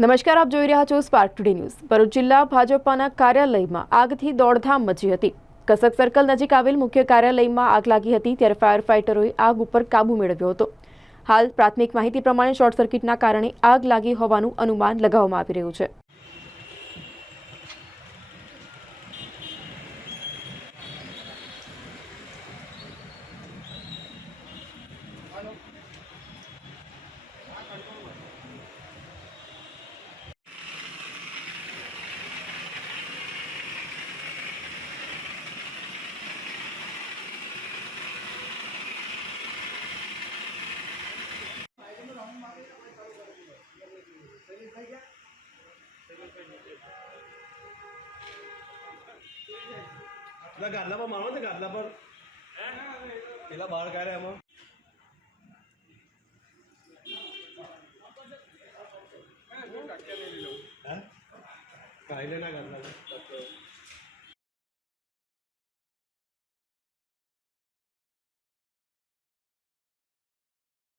નમસ્કાર, આપ જોઈ રહ્યા છો સ્પાર્ક ટુડે ન્યૂઝ। ભરૂચ જિલ્લા ભાજપના કાર્યાલયમાં આગથી દોડધામ મચી હતી। કસક સર્કલ નજીક આવેલ મુખ્ય કાર્યાલયમાં આગ લાગી હતી, ત્યારે ફાયર ફાઇટરોએ આગ ઉપર કાબુ મેળવ્યો હતો। હાલ પ્રાથમિક માહિતી પ્રમાણે શોર્ટ સર્કિટના કારણે આગ લાગી હોવાનું અનુમાન લગાવવામાં આવી રહ્યું છે। ગાદલા પર મારો ને ગાદલા પર પેલા બહાર કાઢે એમાં કાઢી લે ના ગાદલા